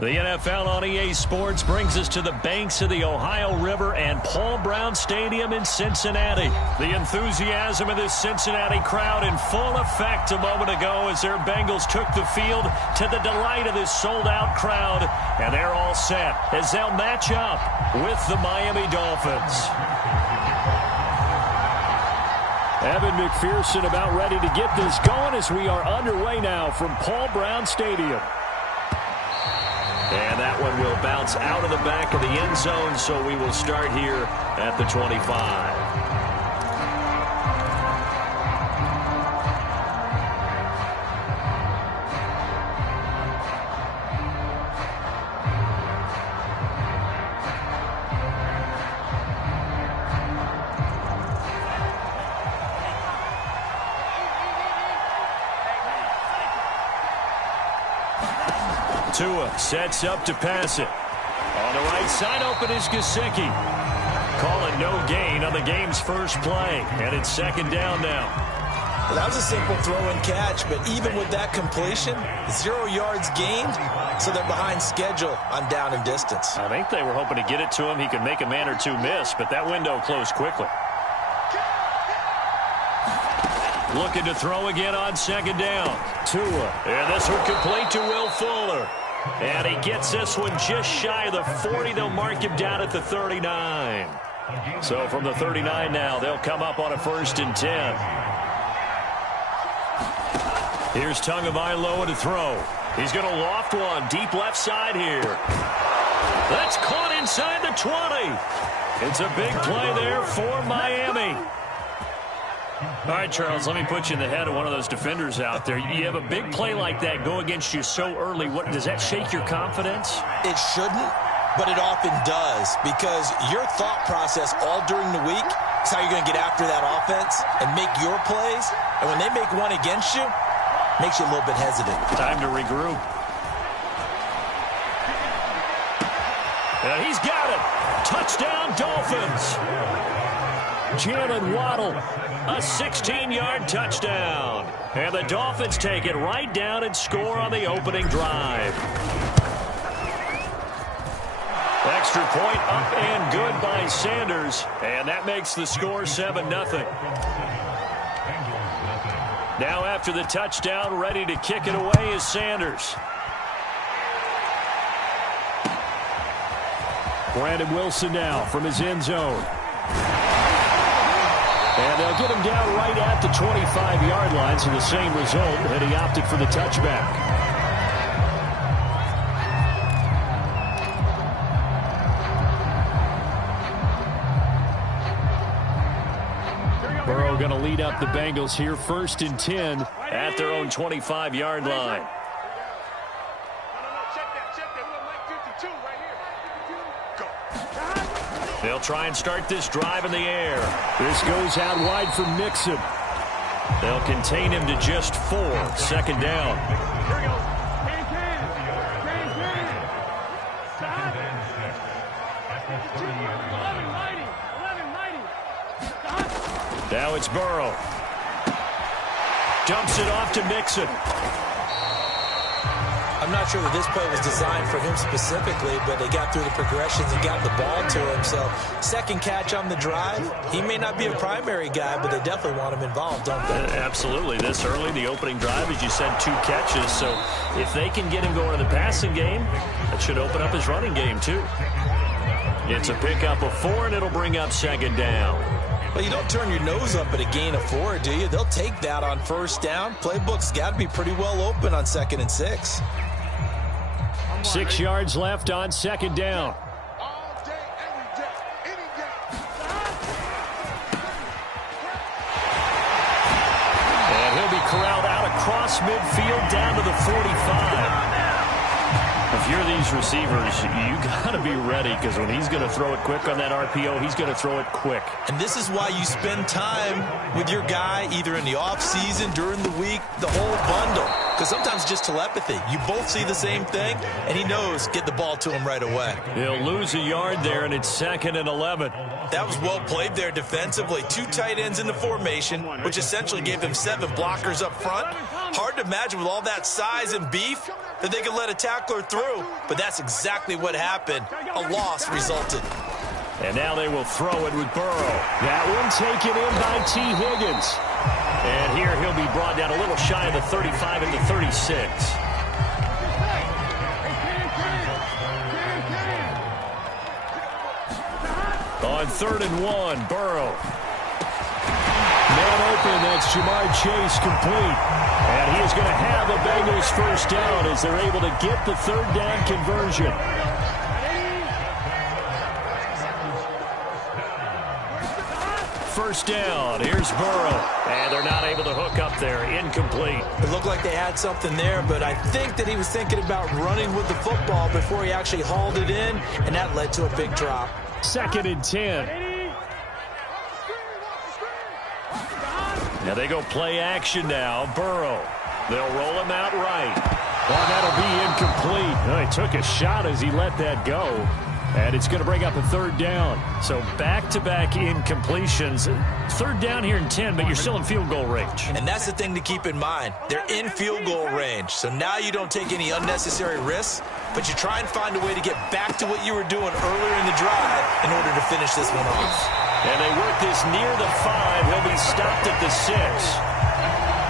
The NFL on EA Sports brings us to the banks of the Ohio River and Paul Brown Stadium in Cincinnati. The enthusiasm of this Cincinnati crowd in full effect a moment ago as their Bengals took the field to the delight of this sold-out crowd. And they're all set as they'll match up with the Miami Dolphins. Evan McPherson about ready to get this going as we are underway now from Paul Brown Stadium. And that one will bounce out of the back of the end zone, so we will start here at the 25. Tua sets up to pass it. On the right side, open is Gesicki. Calling no gain on the game's first play. And it's second down now. Well, that was a simple throw and catch, but even with that completion, 0 yards gained, so they're behind schedule on down and distance. I think they were hoping to get it to him. He could make a man or two miss, but that window closed quickly. Looking to throw again on second down. Tua. And this one complete to Will Fuller. And he gets this one just shy of the 40. They'll mark him down at the 39. So from the 39 now, they'll come up on a 1st and 10. Here's Tagovailoa to throw. He's going to loft one deep left side here. That's caught inside the 20. It's a big play there for Miami. All right, Charles, let me put you in the head of one of those defenders out there. You have a big play like that go against you so early. What does that shake your confidence? It shouldn't, but it often does, because your thought process all during the week is how you're going to get after that offense and make your plays. And when they make one against you, it makes you a little bit hesitant. Time to regroup. And he's got it. Touchdown, Dolphins. Jalen Waddle, a 16-yard touchdown. And the Dolphins take it right down and score on the opening drive. Extra point up and good by Sanders. And that makes the score 7-0. Now after the touchdown, ready to kick it away is Sanders. Brandon Wilson now from his end zone. And they'll get him down right at the 25-yard line, so the same result, and he opted for the touchback. Burrow going to lead up the Bengals here, 1st and 10 at their own 25-yard line. They'll try and start this drive in the air. This goes out wide for Mixon. They'll contain him to just 4. 2nd down. Now it's Burrow. Dumps it off to Mixon. I'm not sure that this play was designed for him specifically, but they got through the progressions and got the ball to him. So, second catch on the drive. He may not be a primary guy, but they definitely want him involved, don't they? Absolutely. This early, the opening drive, as you said, 2 catches. So, if they can get him going in the passing game, that should open up his running game, too. It's a pickup of 4, and it'll bring up 2nd down. Well, you don't turn your nose up at a gain of 4, do you? They'll take that on 1st down. Playbook's got to be pretty well open on 2nd and 6. 6 yards left on 2nd down. And he'll be corralled out across midfield down to the 45. If you're these receivers, you got to be ready, because when he's going to throw it quick on that RPO, he's going to throw it quick. And this is why you spend time with your guy either in the offseason, during the week, the whole bundle. Because sometimes just telepathy. You both see the same thing, and he knows get the ball to him right away. He'll lose a yard there, and it's 2nd and 11. That was well played there defensively. 2 tight ends in the formation, which essentially gave them 7 blockers up front. Hard to imagine with all that size and beef that they could let a tackler through, but that's exactly what happened. A loss resulted. And now they will throw it with Burrow. That one taken in by T. Higgins. And here he'll be brought down a little shy of the 35 into 36. On 3rd and 1, Burrow. Man open, that's Jamar Chase complete. And he is going to have the Bengals first down as they're able to get the 3rd down conversion. First down, here's Burrow. And they're not able to hook up there, incomplete. It looked like they had something there, but I think that he was thinking about running with the football before he actually hauled it in, and that led to a big drop. 2nd and 10. Now they go play action now. Burrow. They'll roll him out right. Well, that'll be incomplete. Well, he took a shot as he let that go. And it's going to bring up a 3rd down. So back-to-back incompletions. 3rd down here in 10, but you're still in field goal range. And that's the thing to keep in mind. They're in field goal range. So now you don't take any unnecessary risks, but you try and find a way to get back to what you were doing earlier in the drive in order to finish this one off. And they work this near the 5. He'll be stopped at the 6.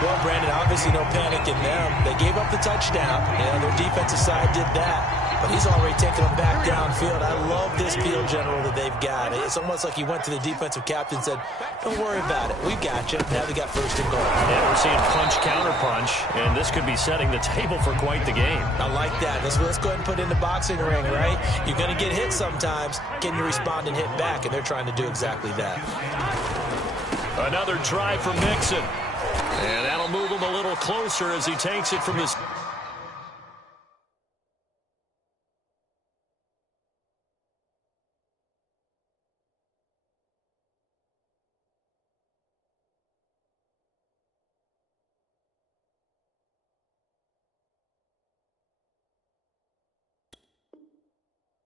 Well, Brandon, obviously no panic in them. They gave up the touchdown. Yeah, their defensive side did that. But he's already taking them back downfield. I love this field general that they've got. It's almost like he went to the defensive captain and said, don't worry about it. We've got you. Now they got 1st and goal. Yeah, we're seeing punch, counter punch, and this could be setting the table for quite the game. I like that. Let's go ahead and put it in the boxing ring, right? You're going to get hit sometimes. Can you respond and hit back? And they're trying to do exactly that. Another try for Mixon. And that'll move him a little closer as he takes it from his...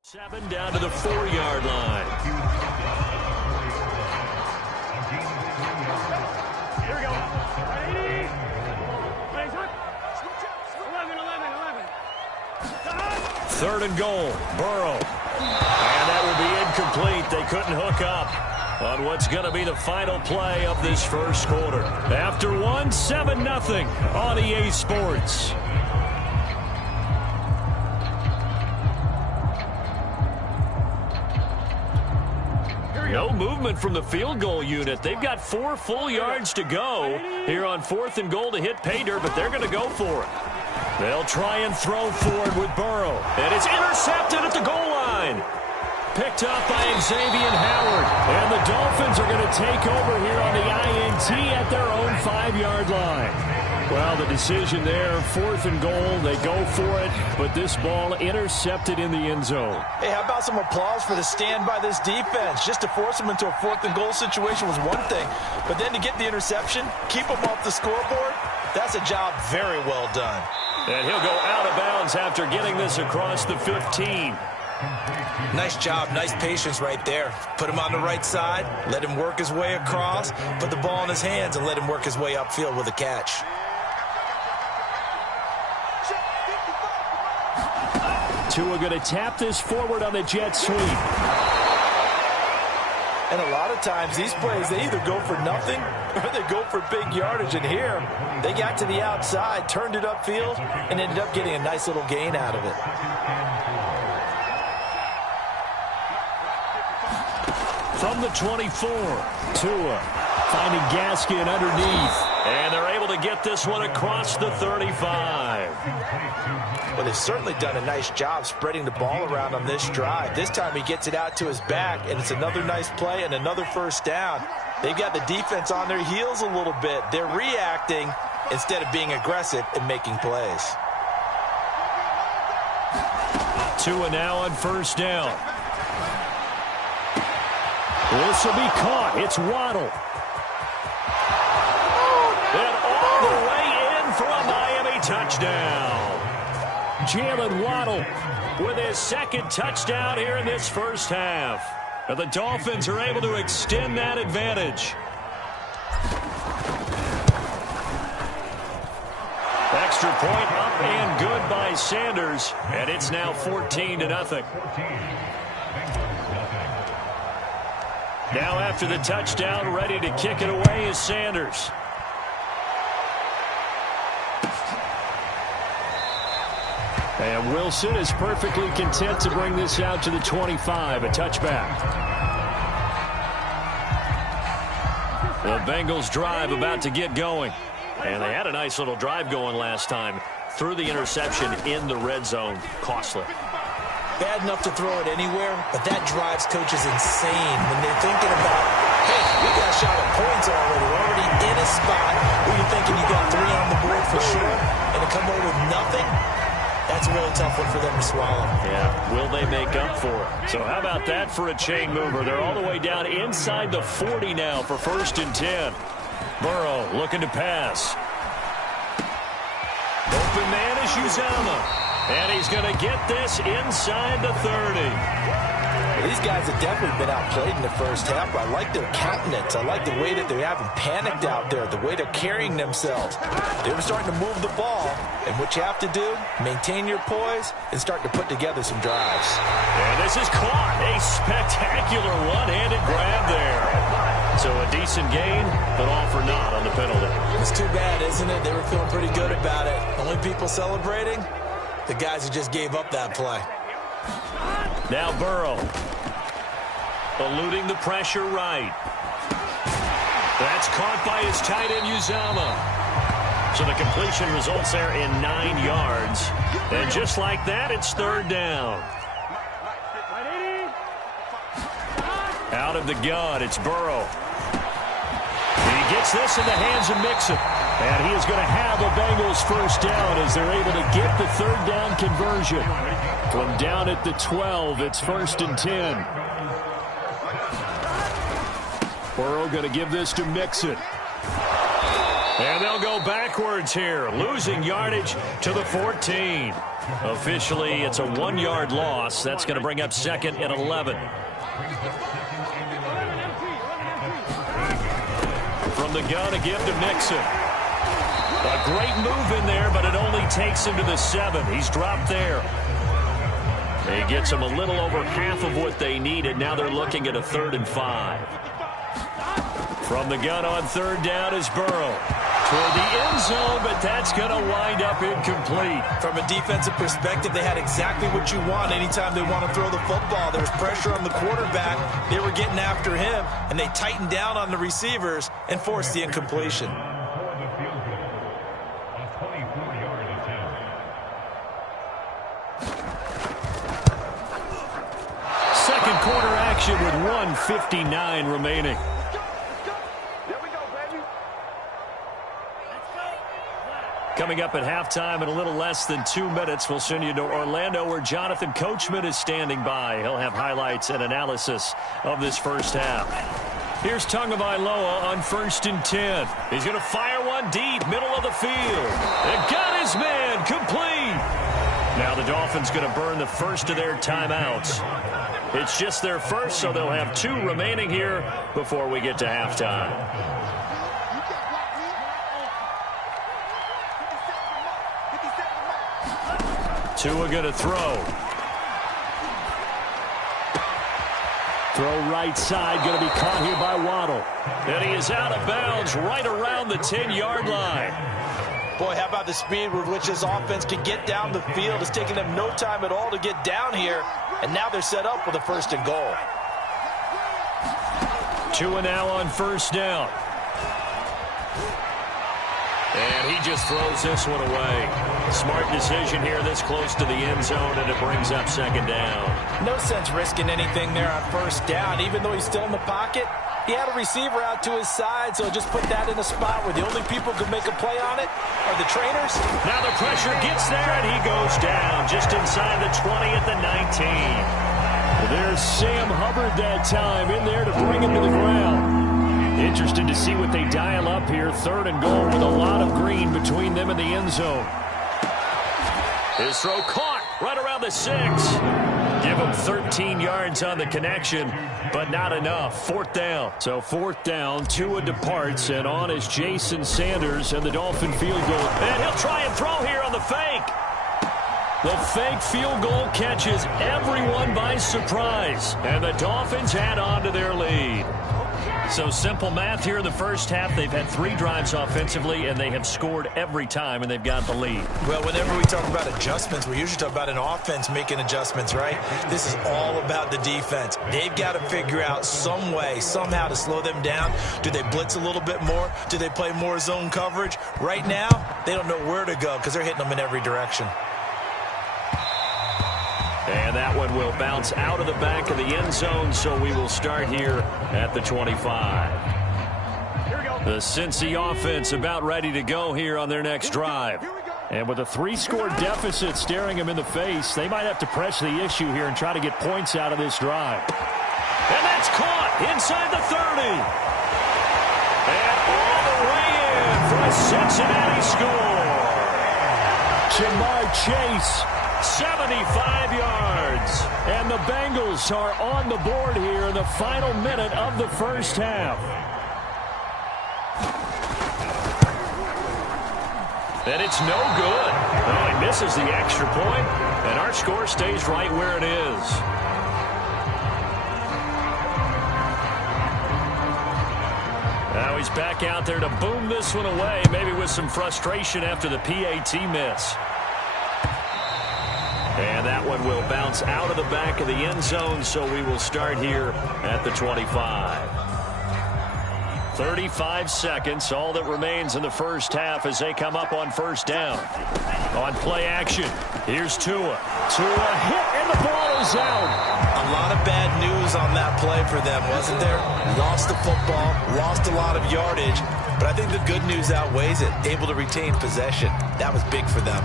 Seven down to the 4-yard line. Here we go. 11. 3rd and goal. Burrow. And that will be incomplete. They couldn't hook up on what's going to be the final play of this first quarter. After one, 7-0 on EA Sports. No movement from the field goal unit. They've got 4 full yards to go here on 4th and goal to hit pay dirt, but they're going to go for it. They'll try and throw forward with Burrow. And it's intercepted at the goal line. Picked up by Xavier Howard. And the Dolphins are going to take over here on the INT at their own 5-yard line. Well, the decision there, 4th and goal, they go for it, but this ball intercepted in the end zone. Hey, how about some applause for the stand by this defense? Just to force them into a 4th and goal situation was one thing, but then to get the interception, keep them off the scoreboard, that's a job very well done. And he'll go out of bounds after getting this across the 15. Nice job, nice patience right there. Put him on the right side, let him work his way across, put the ball in his hands, and let him work his way upfield with a catch. Tua going to tap this forward on the jet sweep. And a lot of times these plays, they either go for nothing or they go for big yardage. And here, they got to the outside, turned it upfield, and ended up getting a nice little gain out of it. From the 24, Tua finding Gaskin underneath. And they're able to get this one across the 35. Well, they've certainly done a nice job spreading the ball around on this drive. This time he gets it out to his back, and it's another nice play and another first down. They've got the defense on their heels a little bit. They're reacting instead of being aggressive and making plays. Tua now on first down. This will be caught. It's Waddle. And all the way in for a Miami touchdown. Jalen Waddle with his 2nd touchdown here in this first half. And the Dolphins are able to extend that advantage. Extra point up and good by Sanders, and it's now 14-0. Now after the touchdown, ready to kick it away is Sanders. And Wilson is perfectly content to bring this out to the 25, a touchback. The Bengals drive about to get going. And they had a nice little drive going last time. Threw the interception in the red zone. Costly. Bad enough to throw it anywhere, but that drives coaches insane when they're thinking about, hey, we got a shot at points already. We're already in a spot where you're thinking you got 3 on the board for sure, and to come away with nothing, that's a really tough one for them to swallow. Yeah, will they make up for it? So how about that for a chain mover? They're all the way down inside the 40 now for 1st and 10. Burrow looking to pass. Open man is Uzomah. And he's going to get this inside the 30. Well, these guys have definitely been outplayed in the first half. I like their countenance. I like the way that they haven't panicked out there, the way they're carrying themselves. They were starting to move the ball. And what you have to do, maintain your poise and start to put together some drives. And this is caught. A spectacular one-handed grab there. So a decent gain, but all for naught on the penalty. It's too bad, isn't it? They were feeling pretty good about it. Only people celebrating, the guys who just gave up that play. Now Burrow. Eluding the pressure right. That's caught by his tight end, Uzomah. So the completion results there in 9 yards. And just like that, it's 3rd down. Out of the gun, it's Burrow. He gets this in the hands of Mixon. And he is going to have a Bengals 1st down as they're able to get the 3rd down conversion. From down at the 12, it's 1st and 10. Burrow going to give this to Mixon. And they'll go backwards here, losing yardage to the 14. Officially, it's a 1-yard loss. That's going to bring up 2nd and 11. From the gun, a give to Mixon. A great move in there, but it only takes him to the 7. He's dropped there. He gets them a little over half of what they needed. Now they're looking at a 3rd and 5. From the gun on 3rd down is Burrow. Toward the end zone, but that's going to wind up incomplete. From a defensive perspective, they had exactly what you want anytime they want to throw the football. There was pressure on the quarterback. They were getting after him, and they tightened down on the receivers and forced the incompletion. Second quarter action with 1:59 remaining. Coming up at halftime in a little less than 2 minutes, we'll send you to Orlando where Jonathan Coachman is standing by. He'll have highlights and analysis of this first half. Here's Tagovailoa on 1st and 10. He's going to fire one deep, middle of the field. And got his man complete. Now the Dolphins going to burn the first of their timeouts. It's just their first, so they'll have 2 remaining here before we get to halftime. Tua going to throw. Throw right side, going to be caught here by Waddle. And he is out of bounds right around the 10-yard line. Boy, how about the speed with which this offense can get down the field? It's taking them no time at all to get down here. And now they're set up with a 1st and goal. Tua now on 1st down. And he just throws this one away. Smart decision here this close to the end zone, and it brings up 2nd down. No sense risking anything there on 1st down. Even though he's still in the pocket, he had a receiver out to his side, so just put that in a spot where the only people who can make a play on it are the trainers. Now the pressure gets there, and he goes down just inside the 20 at the 19. There's Sam Hubbard that time in there to bring him to the ground. Interested to see what they dial up here. 3rd and goal with a lot of green between them and the end zone. His throw caught right around the 6. Give them 13 yards on the connection, but not enough. Fourth down. So fourth down, Tua departs, and on is Jason Sanders and the Dolphin field goal. And he'll try and throw here on the fake. The fake field goal catches everyone by surprise, and the Dolphins add on to their lead. So simple math here in the first half. They've had 3 drives offensively, and they have scored every time, and they've got the lead. Well, whenever we talk about adjustments, we usually talk about an offense making adjustments, right? This is all about the defense. They've got to figure out some way, somehow to slow them down. Do they blitz a little bit more? Do they play more zone coverage? Right now, they don't know where to go because they're hitting them in every direction. And that one will bounce out of the back of the end zone, so we will start here at the 25. The Cincy offense about ready to go here on their next drive. And with a 3-score deficit staring them in the face, they might have to press the issue here and try to get points out of this drive. And that's caught inside the 30. And all the way in for a Cincinnati score. Jamar Chase, 75 yards. And the Bengals are on the board here in the final minute of the first half. And it's no good. Oh, he misses the extra point, and our score stays right where it is. Now he's back out there to boom this one away, maybe with some frustration after the PAT miss. And that one will bounce out of the back of the end zone, so we will start here at the 25. 35 seconds, all that remains in the first half as they come up on first down. On play action, here's Tua. Tua hit, and the ball is out. A lot of bad news on that play for them, wasn't there? Lost the football, lost a lot of yardage, but I think the good news outweighs it. Able to retain possession. That was big for them.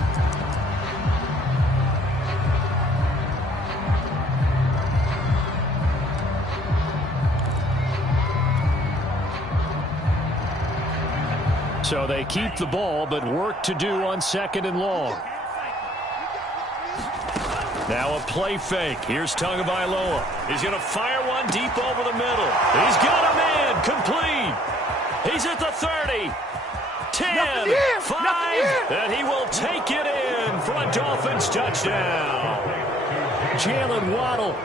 So they keep the ball, but work to do on second and long. Now a play fake. Here's Tagovailoa. He's going to fire one deep over the middle. He's got a man complete. He's at the 30, 10, 5, and he will take it in for a Dolphins touchdown. Jalen Waddle,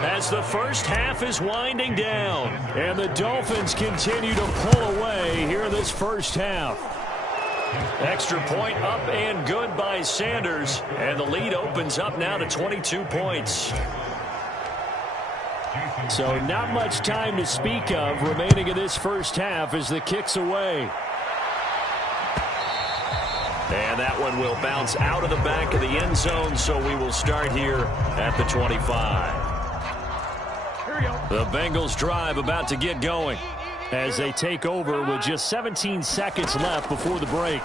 as the first half is winding down, and the Dolphins continue to pull away here in this first half. Extra point up and good by Sanders, and the lead opens up now to 22 points. So not much time to speak of remaining in this first half as the kick's away. And that one will bounce out of the back of the end zone, so we will start here at the 25. The Bengals drive about to get going as they take over with just 17 seconds left before the break.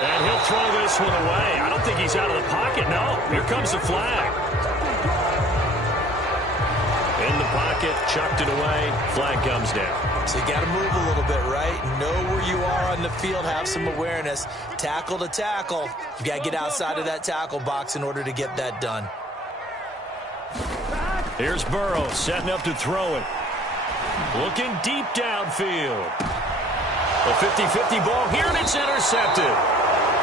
And he'll throw this one away. I don't think he's out of the pocket. No, here comes the flag. In the pocket, chucked it away. Flag comes down. So you got to move a little bit, right? Know where you are on the field, have some awareness. Tackle to tackle. You got to get outside of that tackle box in order to get that done. Here's Burrow setting up to throw it. Looking deep downfield. A 50-50 ball here, and it's intercepted.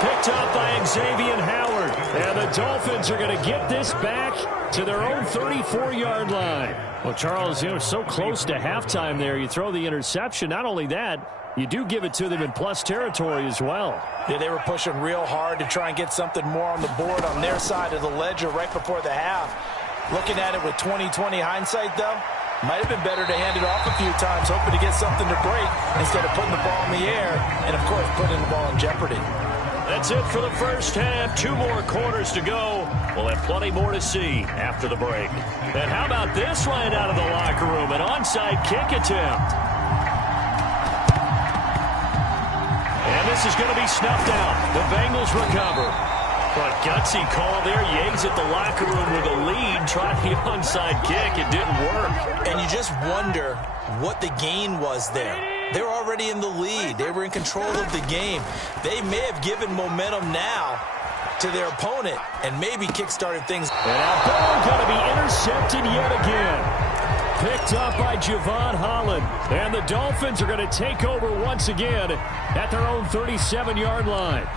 Picked up by Xavier Howard. And the Dolphins are going to get this back to their own 34-yard line. Well, Charles, you know, so close to halftime there. You throw the interception. Not only that, you do give it to them in plus territory as well. Yeah, they were pushing real hard to try and get something more on the board on their side of the ledger right before the half. Looking at it with 20/20 hindsight, though, might have been better to hand it off a few times, hoping to get something to break instead of putting the ball in the air and, of course, putting the ball in jeopardy. That's it for the first half. 2 more quarters to go. We'll have plenty more to see after the break. And how about this right out of the locker room? An onside kick attempt. And this is going to be snuffed out. The Bengals recover. But gutsy call there. Yates at the locker room with a lead. Tried the onside kick. It didn't work. And you just wonder what the gain was there. They were already in the lead. They were in control of the game. They may have given momentum now, to their opponent and maybe kick-started things. And that ball going to be intercepted yet again. Picked up by Javon Holland. And the Dolphins are going to take over once again at their own 37-yard line.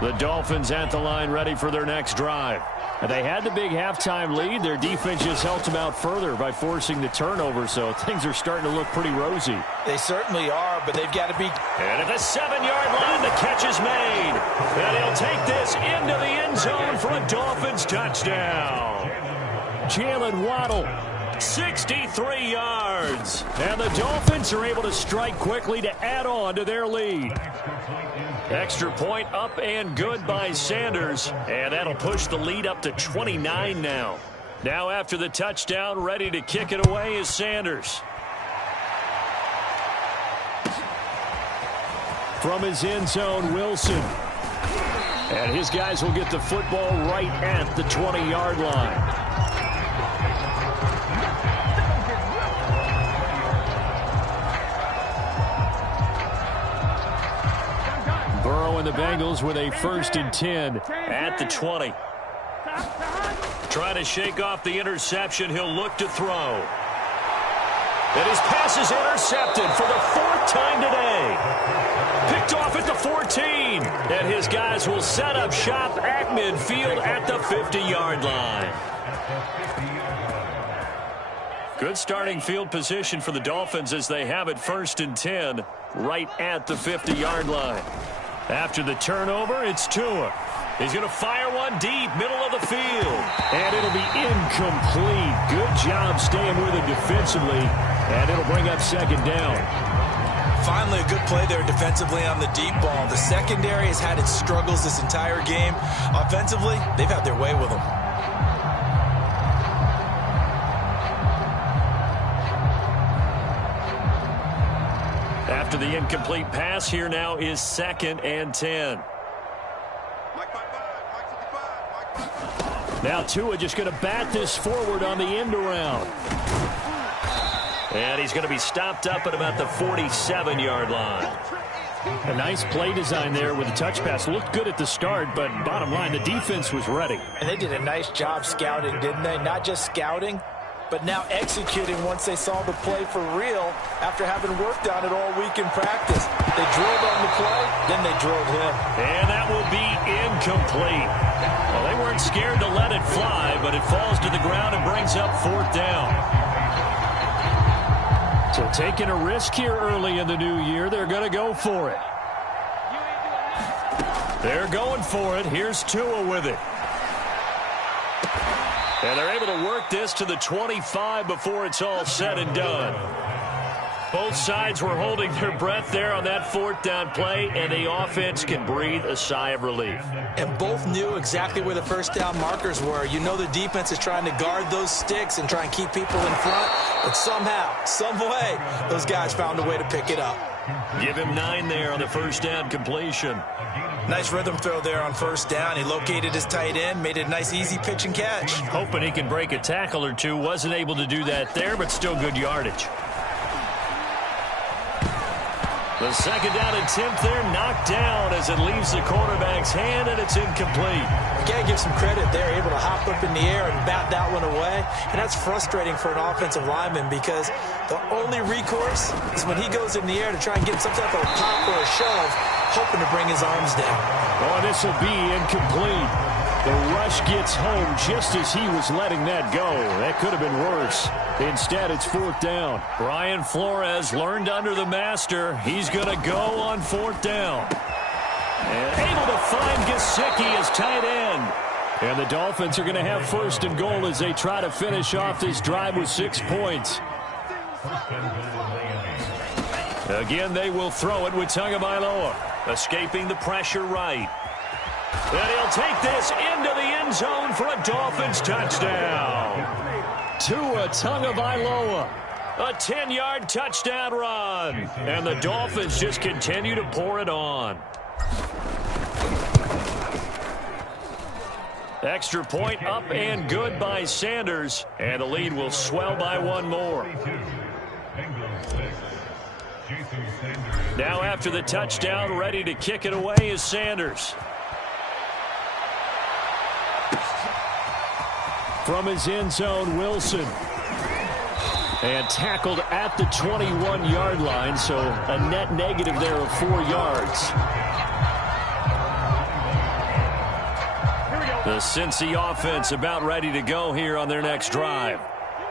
The Dolphins at the line ready for their next drive. They had the big halftime lead. Their defense just helped them out further by forcing the turnover, so things are starting to look pretty rosy. They certainly are, but they've got to be. And at the 7-yard line, the catch is made. And he'll take this into the end zone for a Dolphins touchdown. Jalen Waddle, 63 yards. And the Dolphins are able to strike quickly to add on to their lead. Extra point up and good by Sanders. And that'll push the lead up to 29 now. Now after the touchdown, ready to kick it away is Sanders. From his end zone, Wilson. And his guys will get the football right at the 20-yard line. Burrow and the Bengals with a 1st and 10 at the 20. Trying to shake off the interception. He'll look to throw. And his pass is intercepted for the 4th time today. Picked off at the 14. And his guys will set up shop at midfield at the 50-yard line. Good starting field position for the Dolphins as they have it 1st and 10 right at the 50-yard line. After the turnover, it's Tua. He's going to fire one deep, middle of the field. And it'll be incomplete. Good job staying with it defensively. And it'll bring up 2nd down. Finally, a good play there defensively on the deep ball. The secondary has had its struggles this entire game. Offensively, they've had their way with them. After the incomplete pass, here now is 2nd and 10. Now Tua just going to bat this forward on the end around. And he's going to be stopped up at about the 47-yard line. A nice play design there with the touch pass. Looked good at the start, but bottom line, the defense was ready. And they did a nice job scouting, didn't they? Not just scouting, but now executing once they saw the play for real after having worked on it all week in practice. They drilled on the play, then they drilled him. And that will be incomplete. Well, they weren't scared to let it fly, but it falls to the ground and brings up 4th down. So taking a risk here early in the new year, they're going to go for it. They're going for it. Here's Tua with it. And they're able to work this to the 25 before it's all said and done. Both sides were holding their breath there on that 4th down play, and the offense can breathe a sigh of relief. And both knew exactly where the 1st down markers were. You know the defense is trying to guard those sticks and try and keep people in front, but somehow, some way, those guys found a way to pick it up. Give him 9 there on the 1st down completion. Nice rhythm throw there on 1st down. He located his tight end, made it a nice easy pitch and catch. Hoping he can break a tackle or two. Wasn't able to do that there, but still good yardage. The 2nd down attempt there knocked down as it leaves the quarterback's hand, and it's incomplete. You got to give some credit there, able to hop up in the air and bat that one away. And that's frustrating for an offensive lineman because the only recourse is when he goes in the air to try and get some type of a pop or a shove, hoping to bring his arms down. Oh, this will be incomplete. The rush gets home just as he was letting that go. That could have been worse. Instead, it's 4th down. Brian Flores learned under the master. He's going to go on 4th down. And able to find Gesicki as tight end. And the Dolphins are going to have 1st and goal as they try to finish off this drive with 6 points. Again, they will throw it with Tagovailoa. Escaping the pressure right. And he'll take this into the end zone for a Dolphins touchdown. Tua Tagovailoa, a 10-yard touchdown run. And the Dolphins just continue to pour it on. Extra point up and good by Sanders. And the lead will swell by 1 more. Now after the touchdown, ready to kick it away is Sanders. From his end zone, Wilson. And tackled at the 21-yard line, so a net negative there of 4 yards. The Cincy offense about ready to go here on their next drive.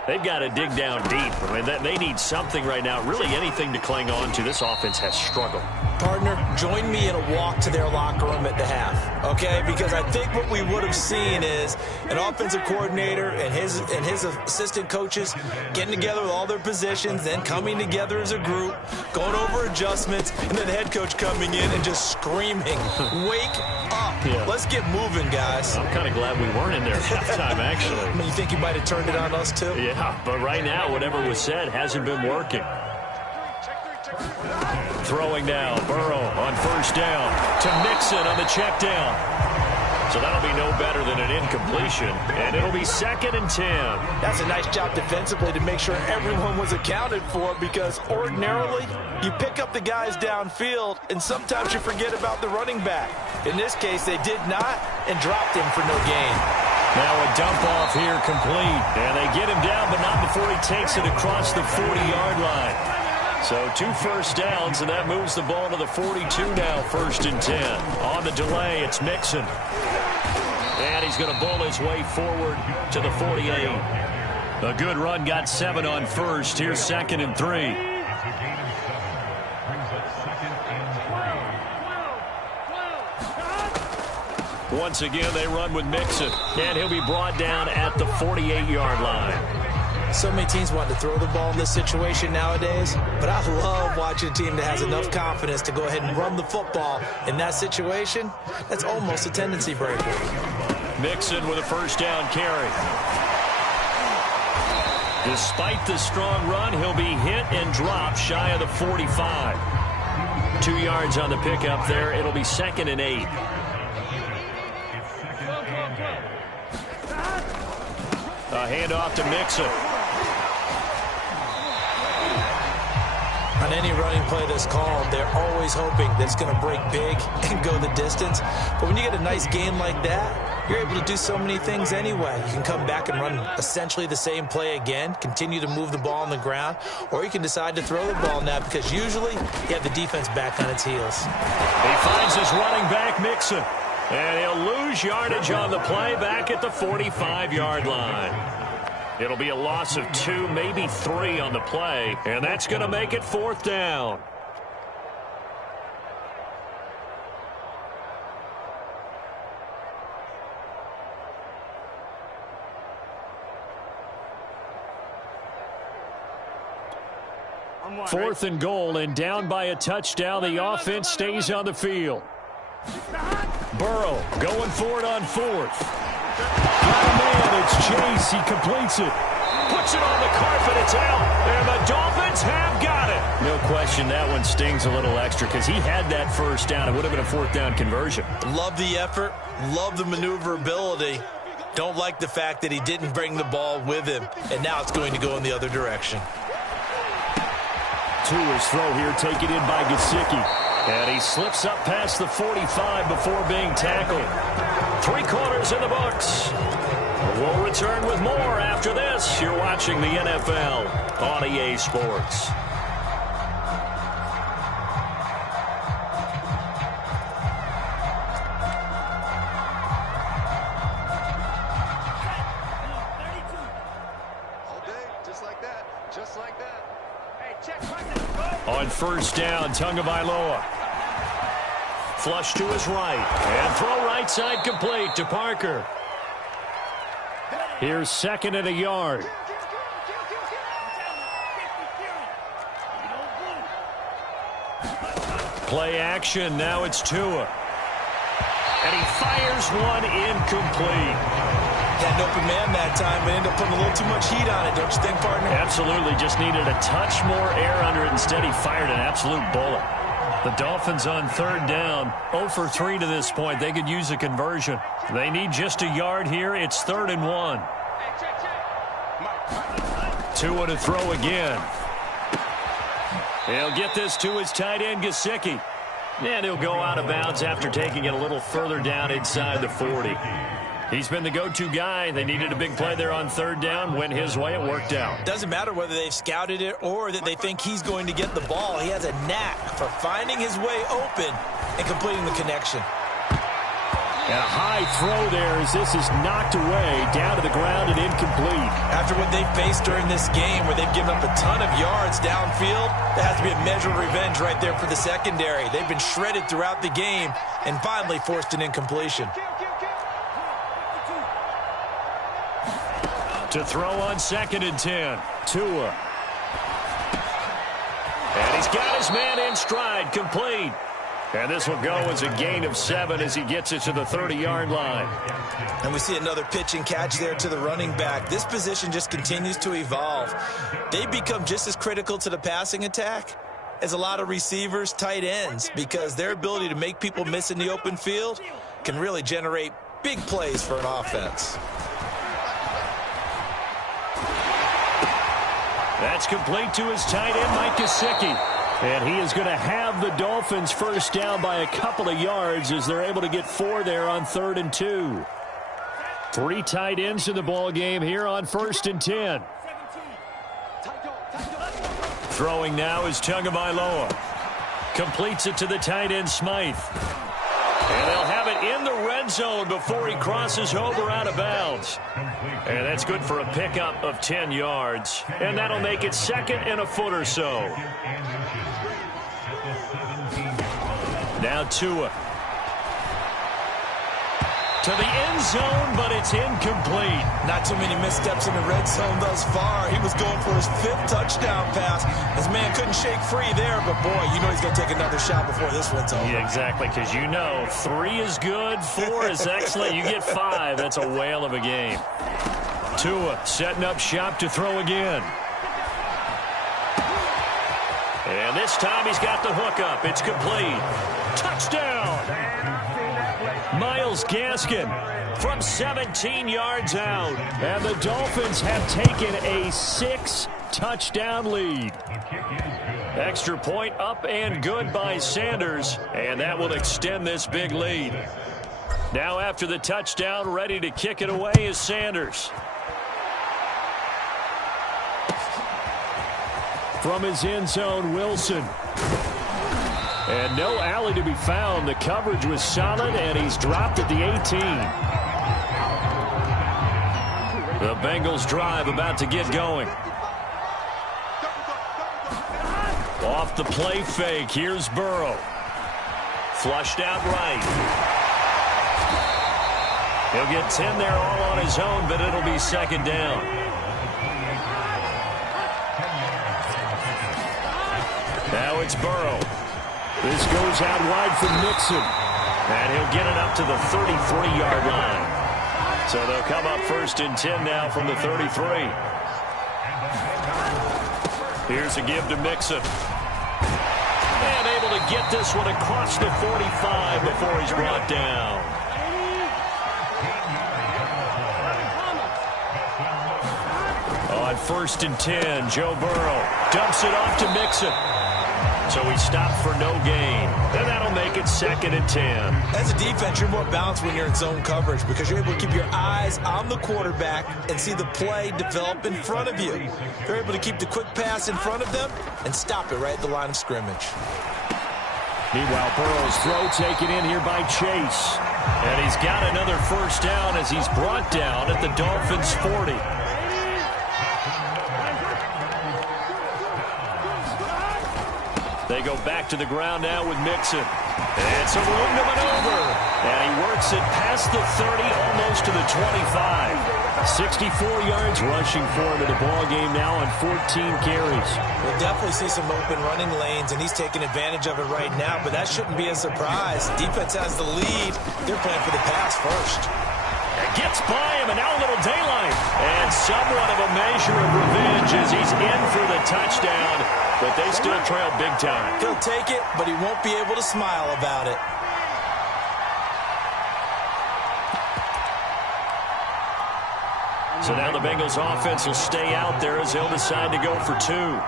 They've got to dig down deep. I mean, they need something right now, really anything to cling on to. This offense has struggled. Partner, join me in a walk to their locker room at the half, okay? Because I think what we would have seen is an offensive coordinator and his assistant coaches getting together with all their positions, then coming together as a group, going over adjustments, and then the head coach coming in and just screaming, "Wake up. Yeah. Let's get moving, guys." I'm kind of glad we weren't in there at halftime, actually. I mean, you think you might have turned it on us, too? Yeah, but right now, whatever was said hasn't been working. Throwing now, Burrow on first down to Mixon on the check down. So that'll be no better than an incompletion, and it'll be 2nd and 10. That's a nice job defensively to make sure everyone was accounted for, because ordinarily you pick up the guys downfield and sometimes you forget about the running back. In this case, they did not and dropped him for no gain. Now a dump off here complete, and they get him down, but not before he takes it across the 40-yard line. So 2 first downs, and that moves the ball to the 42 now, 1st and 10. On the delay, it's Mixon. And he's going to bull his way forward to the 48. A good run, got 7 on first. Here's 2nd and 3. Once again, they run with Mixon, and he'll be brought down at the 48-yard line. So many teams want to throw the ball in this situation nowadays, but I love watching a team that has enough confidence to go ahead and run the football. In that situation, that's almost a tendency breaker. Mixon with a first down carry. Despite the strong run, he'll be hit and dropped shy of the 45. 2 yards on the pickup there. It'll be 2nd and 8. A handoff to Mixon. On any running play that's called, they're always hoping that it's going to break big and go the distance. But when you get a nice gain like that, you're able to do so many things anyway. You can come back and run essentially the same play again, continue to move the ball on the ground, or you can decide to throw the ball now, because usually you have the defense back on its heels. He finds his running back, Mixon. And he'll lose yardage on the play back at the 45-yard line. It'll be a loss of 2, maybe 3 on the play, and that's going to make it 4th down. Fourth and goal, and down by a touchdown. The offense stays on the field. Burrow going for it on 4th. Got a man, it's Chase. He completes it. Puts it on the carpet, it's out. And the Dolphins have got it. No question, that one stings a little extra, because he had that first down. It would have been a 4th down conversion. Love the effort. Love the maneuverability. Don't like the fact that he didn't bring the ball with him. And now it's going to go in the other direction. To his throw here, taken in by Gesicki. And he slips up past the 45 before being tackled. 3 quarters in the books. We'll return with more after this. You're watching the NFL on EA Sports. All day, just like that, just like that. Hey, check. On first down, Tagovailoa. Flush to his right. And throw right side complete to Parker. Here's 2nd and a yard. Play action. Now it's Tua. And he fires one incomplete. Had an open man that time, but ended up putting a little too much heat on it, don't you think, partner? Absolutely. Just needed a touch more air under it. Instead, he fired an absolute bullet. The Dolphins on 3rd down, 0 for 3 to this point. They could use a conversion. They need just a yard here. It's 3rd and 1. Tua to throw again. He'll get this to his tight end, Gesicki. And he'll go out of bounds after taking it a little further down inside the 40. He's been the go-to guy. They needed a big play there on third down. Went his way. It worked out. Doesn't matter whether they've scouted it or that they think he's going to get the ball. He has a knack for finding his way open and completing the connection. And a high throw there as this is knocked away, down to the ground and incomplete. After what they faced during this game where they've given up a ton of yards downfield, there has to be a measure of revenge right there for the secondary. They've been shredded throughout the game and finally forced an incompletion. To throw on 2nd and 10. Tua. And he's got his man in stride, complete. And this will go as a gain of 7 as he gets it to the 30-yard line. And we see another pitch and catch there to the running back. This position just continues to evolve. They become just as critical to the passing attack as a lot of receivers, tight ends, because their ability to make people miss in the open field can really generate big plays for an offense. That's complete to his tight end, Mike Gesicki. And he is going to have the Dolphins first down by a couple of yards as they're able to get 4 there on 3rd and 2. 3 tight ends in the ball game here on 1st and 10. Throwing now is Tagovailoa. Completes it to the tight end, Smythe. And they'll have it in the red zone before he crosses over out of bounds. And that's good for a pickup of 10 yards. And that'll make it 2nd and a foot or so. Now Tua. To the end zone, but it's incomplete. Not too many missteps in the red zone thus far. He was going for his 5th touchdown pass. His man couldn't shake free there, but boy, you know he's going to take another shot before this one's over. Yeah, exactly, because you know 3 is good, 4 is excellent. You get 5. That's a whale of a game. Tua setting up shop to throw again. And this time he's got the hook up. It's complete. Touchdown! Myles Gaskin from 17 yards out. And the Dolphins have taken a 6-touchdown lead. Extra point up and good by Sanders. And that will extend this big lead. Now after the touchdown, ready to kick it away is Sanders. From his end zone, Wilson. And no alley to be found. The coverage was solid, and he's dropped at the 18. The Bengals drive about to get going. Off the play fake, here's Burrow. Flushed out right. He'll get 10 there all on his own, but it'll be 2nd down. Now it's Burrow. This goes out wide for Mixon. And he'll get it up to the 33-yard line. So they'll come up 1st and 10 now from the 33. Here's a give to Mixon. And able to get this one across the 45 before he's brought down. On 1st and 10, Joe Burrow dumps it off to Mixon. So he stopped for no gain. And that'll make it 2nd and 10. As a defense, you're more balanced when you're in zone coverage because you're able to keep your eyes on the quarterback and see the play develop in front of you. You're able to keep the quick pass in front of them and stop it right at the line of scrimmage. Meanwhile, Burrow's throw taken in here by Chase. And he's got another first down as he's brought down at the Dolphins' 40. They go back to the ground now with Mixon. And some room to maneuver. And he works it past the 30, almost to the 25. 64 yards rushing for him in the ball game now on 14 carries. We'll definitely see some open running lanes, and he's taking advantage of it right now, but that shouldn't be a surprise. Defense has the lead. They're playing for the pass first. It gets by him, and now a little daylight. And somewhat of a measure of revenge as he's in for the touchdown. But they still trail big time. He'll take it, but he won't be able to smile about it. So now the Bengals offense will stay out there as they'll decide to go for 2.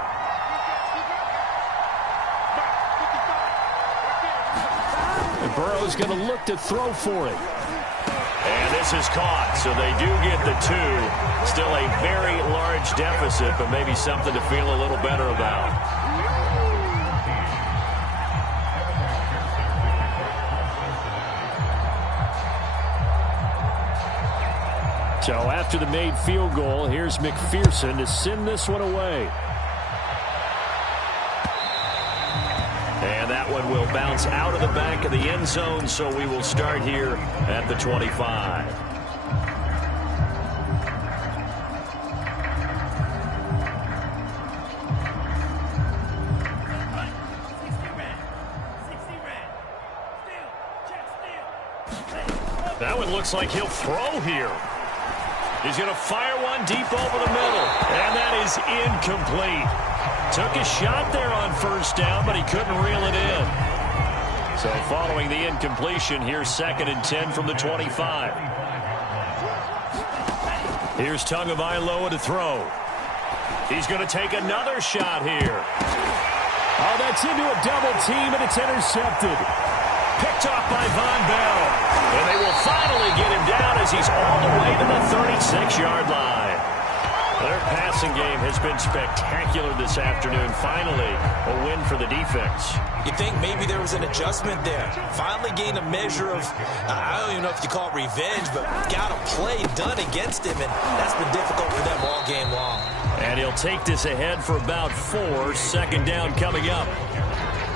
is going to look to throw for it. And this is caught, so they do get the 2. Still a very large deficit, but maybe something to feel a little better about. So after the made field goal, here's McPherson to send this one away. And that one will bounce out of the back of the end zone, so we will start here at the 25. That one looks like he'll throw here. He's going to fire one deep over the middle, and that is incomplete. Took a shot there on first down, but he couldn't reel it in. So following the incompletion, here's 2nd and 10 from the 25. Here's Tagovailoa to throw. He's going to take another shot here. Oh, that's into a double team, and it's intercepted. Picked off by Von Bell. And they will finally get him down as he's all the way to the 36-yard line. Their passing game has been spectacular this afternoon. Finally, a win for the defense. You think maybe there was an adjustment there. Finally gained a measure of, I don't even know if you call it revenge, but got a play done against him, and that's been difficult for them all game long. And he'll take this ahead for about 4. 2nd down coming up.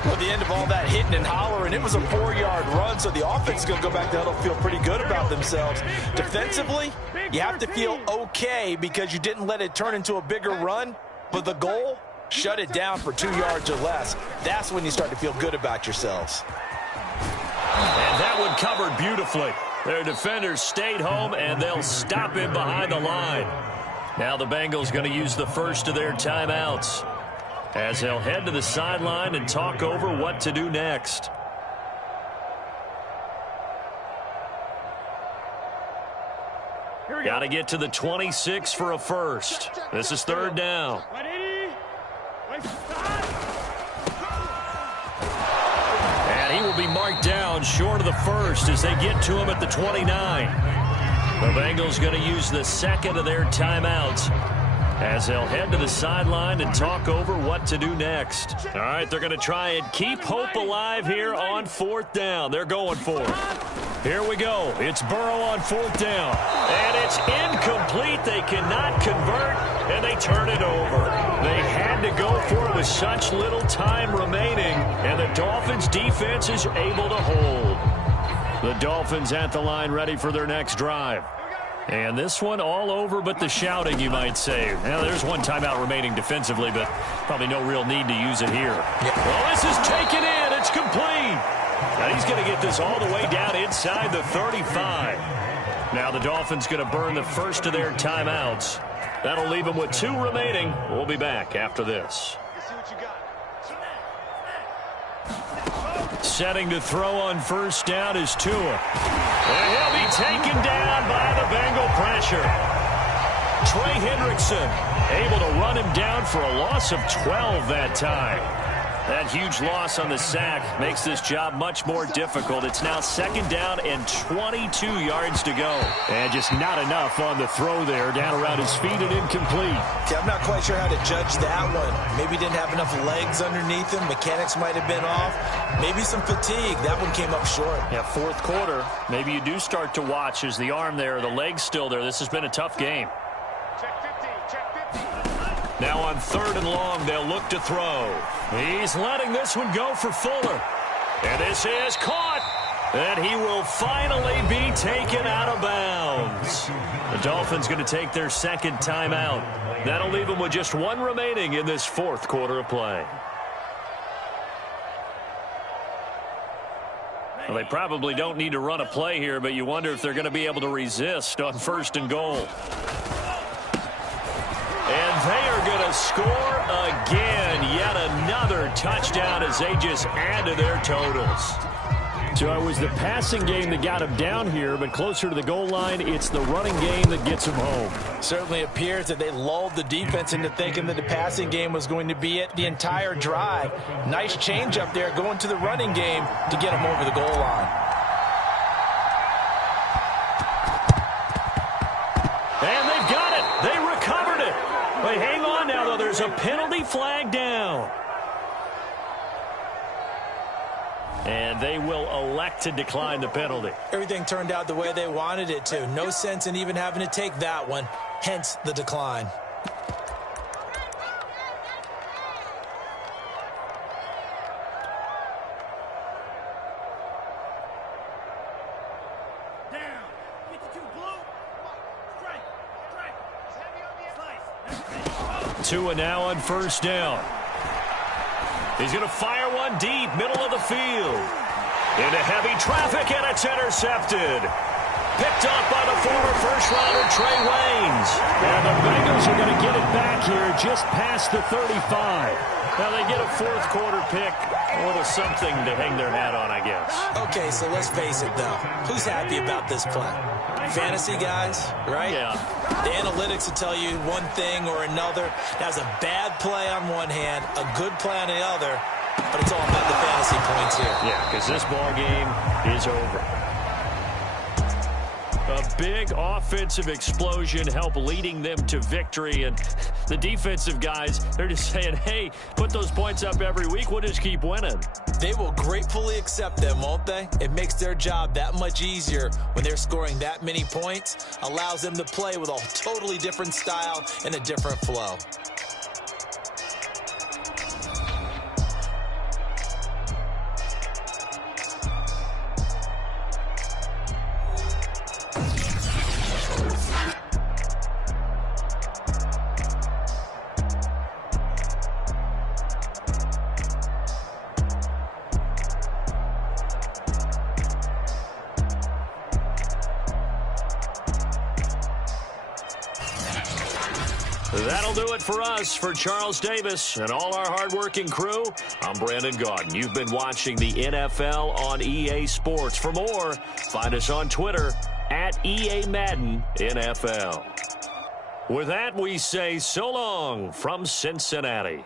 Well, the end of all that hitting and hollering, it was a 4-yard run, so the offense is going to go back there and feel pretty good about themselves. Defensively, you have to feel okay because you didn't let it turn into a bigger run, but the goal, shut it down for 2 yards or less. That's when you start to feel good about yourselves. And that one covered beautifully. Their defenders stayed home, and they'll stop him behind the line. Now the Bengals going to use the first of their timeouts, as they'll head to the sideline and talk over what to do next. Got to get to the 26 for a first. This is 3rd down. And he will be marked down short of the first as they get to him at the 29. The Bengals going to use the 2nd of their timeouts, as they'll head to the sideline and talk over what to do next. All right, they're going to try and keep hope alive here on 4th down. They're going for it. Here we go. It's Burrow on 4th down. And it's incomplete. They cannot convert, and they turn it over. They had to go for it with such little time remaining, and the Dolphins' defense is able to hold. The Dolphins at the line ready for their next drive. And this one all over but the shouting, you might say. Now, there's one timeout remaining defensively, but probably no real need to use it here. Well, this is taken in. It's complete. And he's going to get this all the way down inside the 35. Now the Dolphins going to burn the first of their timeouts. That'll leave them with 2 remaining. We'll be back after this. Setting to throw on first down is Tua. And he'll be taken down by the Bengal pressure. Trey Hendrickson able to run him down for a loss of 12 that time. That huge loss on the sack makes this job much more difficult. It's now 2nd down and 22 yards to go. And just not enough on the throw there. Down around his feet and incomplete. Okay, I'm not quite sure how to judge that one. Maybe didn't have enough legs underneath him. Mechanics might have been off. Maybe some fatigue. That one came up short. Yeah, 4th quarter. Maybe you do start to watch as the arm there, the leg's still there. This has been a tough game. Now on 3rd and long, they'll look to throw. He's letting this one go for Fuller. And this is caught. And he will finally be taken out of bounds. The Dolphins going to take their 2nd timeout. That'll leave them with just 1 remaining in this 4th quarter of play. Well, they probably don't need to run a play here, but you wonder if they're going to be able to resist on 1st and goal. And they are going to score again. Yet another touchdown as they just add to their totals. So it was the passing game that got him down here, but closer to the goal line, it's the running game that gets him home. Certainly appears that they lulled the defense into thinking that the passing game was going to be it the entire drive. Nice change up there going to the running game to get him over the goal line. a penalty flag down. And they will elect to decline the penalty. Everything turned out the way they wanted it to. No sense in even having to take that one, hence the decline. Tua now on first down. He's going to fire one deep, middle of the field. Into heavy traffic, and it's intercepted. Picked up by the former first-rounder Trey Waynes. And the Bengals are going to get it back here just past the 35. Now they get a fourth-quarter pick, a little something to hang their hat on, I guess. Okay, so let's face it, though. Who's happy about this play? Fantasy guys, right? Yeah. The analytics will tell you one thing or another. That's a bad play on one hand, a good play on the other, but it's all about the fantasy points here. Yeah, because this ball game is over. A big offensive explosion helped leading them to victory. And the defensive guys, they're just saying, hey, put those points up every week. We'll just keep winning. They will gratefully accept them, won't they? It makes their job that much easier when they're scoring that many points. Allows them to play with a totally different style and a different flow. That'll do it for us. For Charles Davis and all our hardworking crew, I'm Brandon Gaudin. You've been watching the NFL on EA Sports. For more, find us on Twitter at EA Madden NFL. With that, we say so long from Cincinnati.